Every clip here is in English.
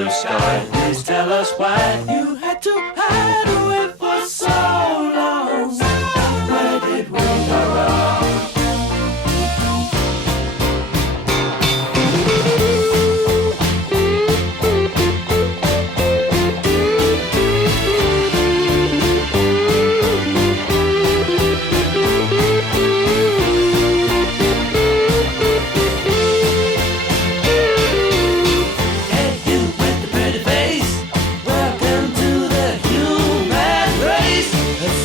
blue sky, please tell us why you had to hide away for so long. Where did we go wrong?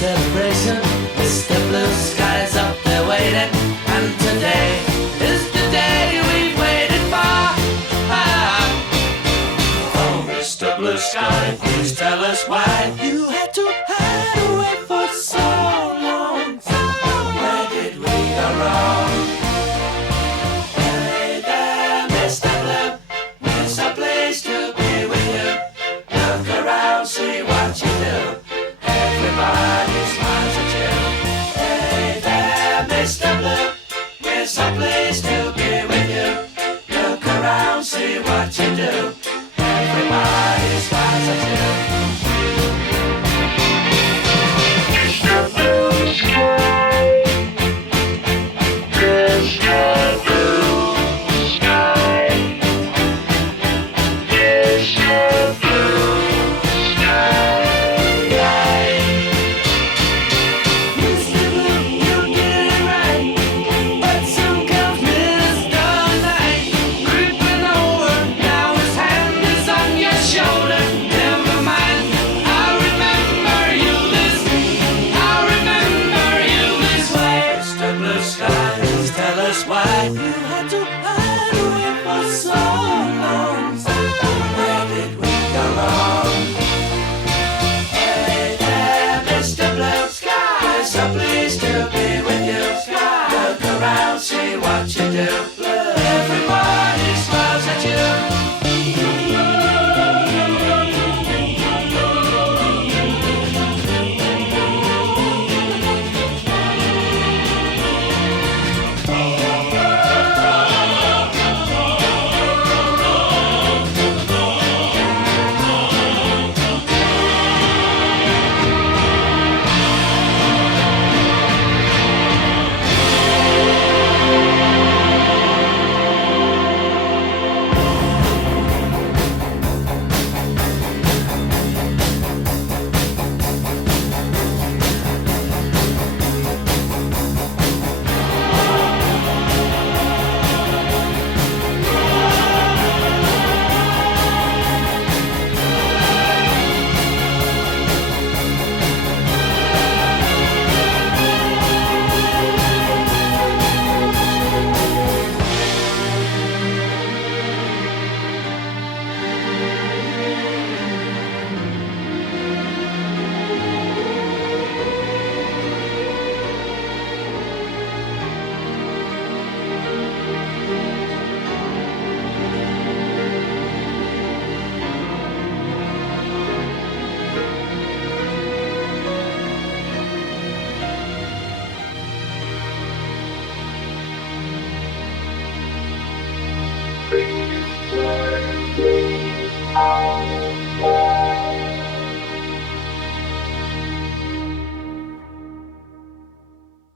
Celebration, Mr. Blue Sky's up there waiting, and today is the day we've waited for. Oh, Mr. Blue Sky, please tell us why you had to hide away for so long. Where did we go wrong? Hey there, Mr. Blue, it's a place to be with you. Look around, see what you do. Everybody smiles at you. Hey there, Mr. Blue, we're so pleased to be with you. Look around, see what you do. Everybody smiles at you. Mr. Blue Sky, Mr. Blue Sky, Mr. Blue Sky. Why you had to hide away for so long? Where did we go wrong? Hey there, Mr. Blue Sky, so pleased to be with you. Look around, see what you do.